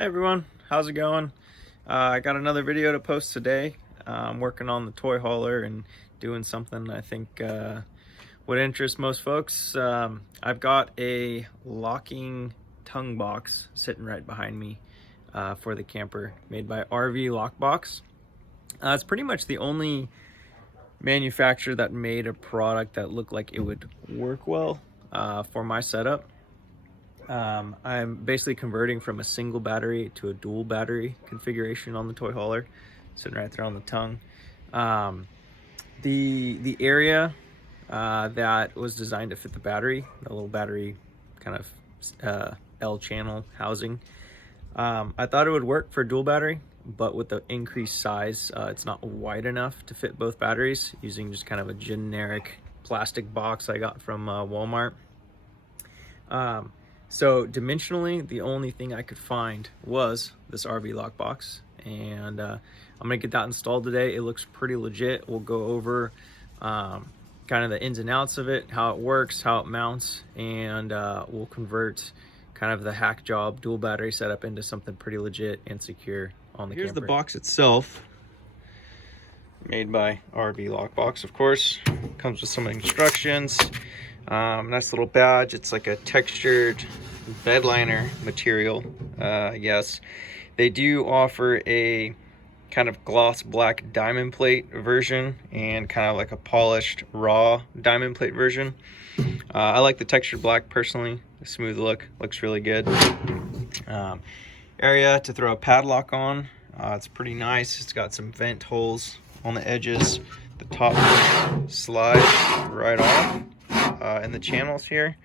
Hey everyone, how's it going? I got another video to post today. I'm working on the toy hauler and doing something I think would interest most folks. I've got a locking tongue box sitting right behind me for the camper, made by RV Lockbox. It's pretty much the only manufacturer that made a product that looked like it would work well for my setup. I'm basically converting from a single battery to a dual battery configuration on the toy hauler, sitting right there on the tongue. The area that was designed to fit the battery, the little battery kind of L channel housing, I thought it would work for dual battery, but with the increased size, it's not wide enough to fit both batteries, using just kind of a generic plastic box I got from Walmart. So dimensionally, the only thing I could find was this RV Lockbox, and I'm gonna get that installed today. It looks pretty legit. We'll go over kind of the ins and outs of it, how it works, how it mounts, and we'll convert kind of the hack job dual battery setup into something pretty legit and secure on the camper. Here's the box itself, made by RV Lockbox, of course. Comes with some instructions. Nice little badge. It's like a textured bed liner material. Yes, they do offer a kind of gloss black diamond plate version and kind of like a polished raw diamond plate version. I like the textured black personally. The smooth look looks really good. Area to throw a padlock on. It's pretty nice. It's got some vent holes on the edges. The top slides right off. In the channels here.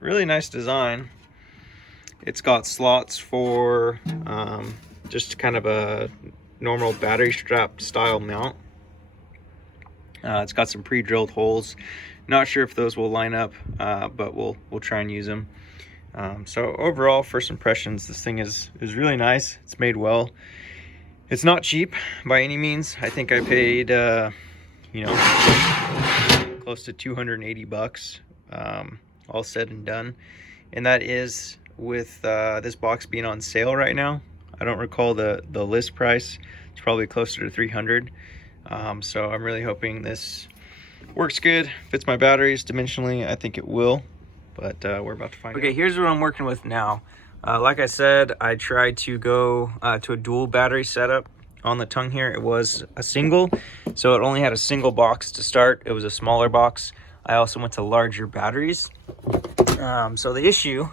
Really nice design. It's got slots for just kind of a normal battery strap style mount. It's got some pre-drilled holes. Not sure if those will line up, but we'll try and use them. So overall, first impressions, this thing is really nice. It's made well. It's not cheap by any means. I think I paid close to 280 bucks, all said and done, and that is with this box being on sale right now. I don't recall the list price. It's probably closer to 300. So I'm really hoping this works good, fits my batteries dimensionally. I think it will, but we're about to find out. Okay, here's what I'm working with now. Like I said, I tried to go to a dual battery setup. On the tongue here, it was a single, so it only had a single box to start. It was a smaller box. I also went to larger batteries. So the issue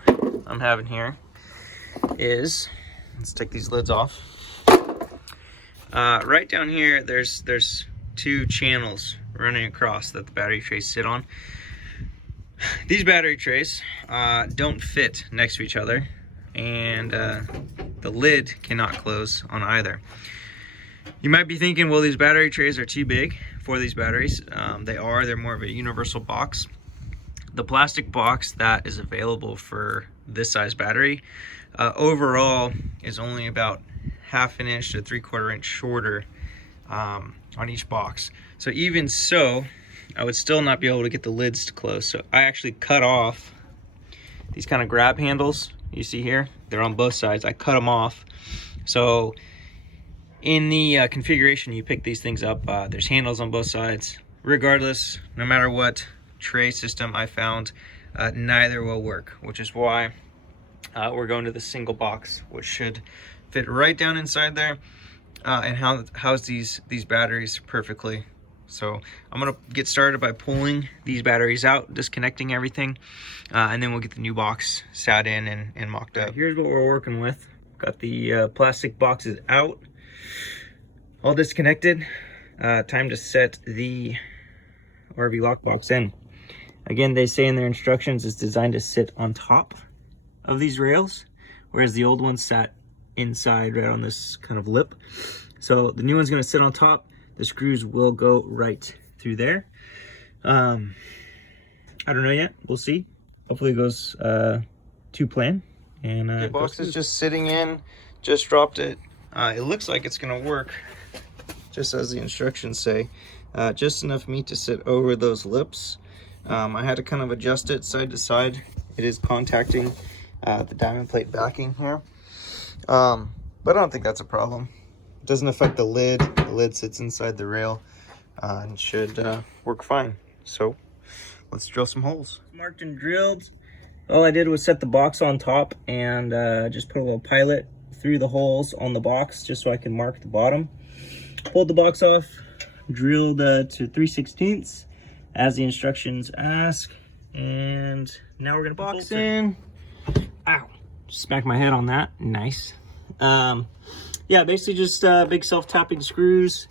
I'm having here is, let's take these lids off. Right down here, there's two channels running across that the battery trays sit on. These battery trays don't fit next to each other, and the lid cannot close on either. You might be thinking, well, these battery trays are too big for these batteries. They're more of a universal box. The plastic box that is available for this size battery overall is only about 1/2 inch to 3/4 inch shorter on each box. So even so, I would still not be able to get the lids to close. So I actually cut off these kind of grab handles you see here. They're on both sides. I cut them off. So in the configuration, you pick these things up. There's handles on both sides. Regardless, no matter what tray system I found, neither will work, which is why we're going to the single box, which should fit right down inside there and house these batteries perfectly. So I'm gonna get started by pulling these batteries out, disconnecting everything, and then we'll get the new box sat in and mocked up. Here's what we're working with. Got the plastic boxes out, all disconnected. Time to set the RV Lockbox in. Again, they say in their instructions it's designed to sit on top of these rails, whereas the old one sat inside right on this kind of lip. So the new one's going to sit on top. The screws will go right through there. I don't know yet. We'll see. Hopefully it goes to plan. And the box is just sitting in. Just dropped it. It looks like it's going to work just as the instructions say. Just enough meat to sit over those lips. I had to kind of adjust it side to side. It is contacting the diamond plate backing here. But I don't think that's a problem. It doesn't affect the lid. The lid sits inside the rail and should work fine. So let's drill some holes. Marked and drilled. All I did was set the box on top and just put a little pilot through the holes on the box just so I can mark the bottom. Pulled the box off, drilled to 3/16 as the instructions ask, and now we're gonna box in. Ow, smacked my head on that. Nice. Yeah, basically just big self-tapping screws,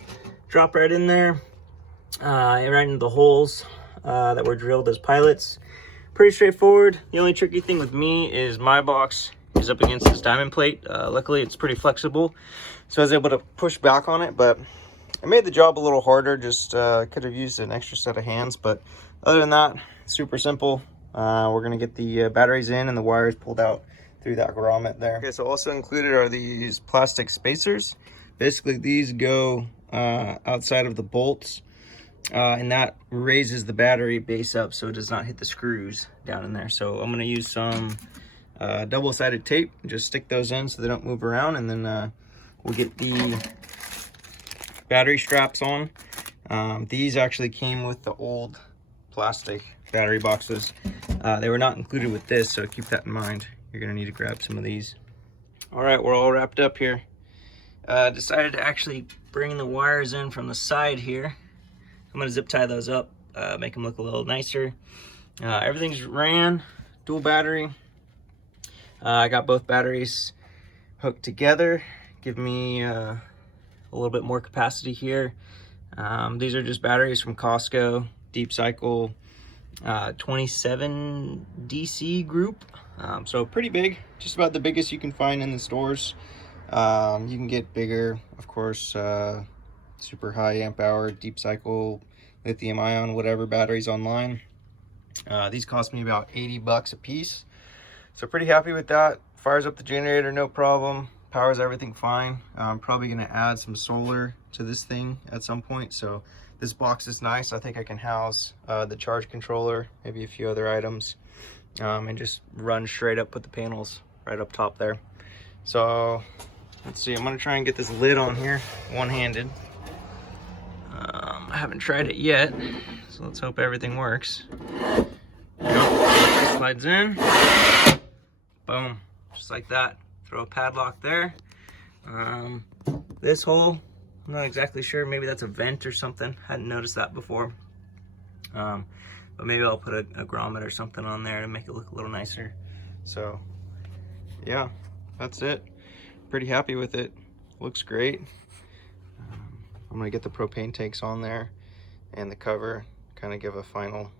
drop right in there, right into the holes that were drilled as pilots. Pretty straightforward. The only tricky thing with me is my box is up against this diamond plate. Luckily it's pretty flexible, so I was able to push back on it, but it made the job a little harder. Just could have used an extra set of hands, but other than that, super simple. We're gonna get the batteries in and the wires pulled out through that grommet there. Okay, so also included are these plastic spacers. Basically these go outside of the bolts, and that raises the battery base up so it does not hit the screws down in there. So I'm gonna use some double-sided tape, just stick those in so they don't move around, and then we'll get the battery straps on. These actually came with the old plastic battery boxes. They were not included with this, so keep that in mind. You're gonna need to grab some of these. All right, we're all wrapped up here. Decided to actually bring the wires in from the side here. I'm gonna zip tie those up, make them look a little nicer. Everything's ran, dual battery. I got both batteries hooked together, give me a little bit more capacity here. These are just batteries from Costco, Deep Cycle 27 DC group. So pretty big, just about the biggest you can find in the stores. You can get bigger, of course, super high amp hour, Deep Cycle, lithium ion, whatever batteries online. These cost me about 80 bucks a piece. So pretty happy with that. Fires up the generator, no problem. Powers everything fine. I'm probably gonna add some solar to this thing at some point. So this box is nice. I think I can house the charge controller, maybe a few other items, and just run straight up, put the panels right up top there. So let's see, I'm gonna try and get this lid on here one-handed. I haven't tried it yet, so let's hope everything works. Slides in, boom, just like that. Throw a padlock there. This hole, I'm not exactly sure, maybe that's a vent or something. Hadn't noticed that before. But maybe I'll put a grommet or something on there to make it look a little nicer. So yeah, that's it. Pretty happy with it. Looks great. I'm gonna get the propane tanks on there and the cover, kind of give a final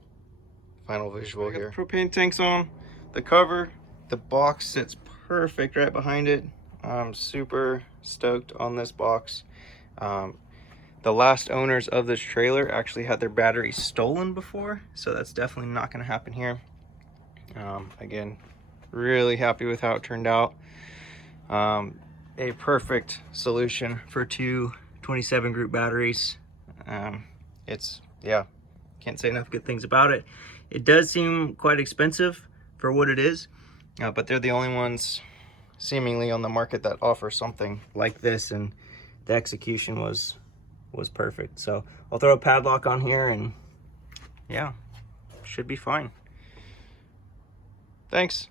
visual here. Propane tanks on, the cover, the box sits perfect right behind it. I'm super stoked on this box. The last owners of this trailer actually had their batteries stolen before, so that's definitely not going to happen here. Again, really happy with how it turned out. A perfect solution for two 27 group batteries. Yeah, can't say enough good things about it. It does seem quite expensive for what it is, but they're the only ones seemingly on the market that offer something like this, and the execution was perfect. So I'll throw a padlock on here and yeah, should be fine. Thanks.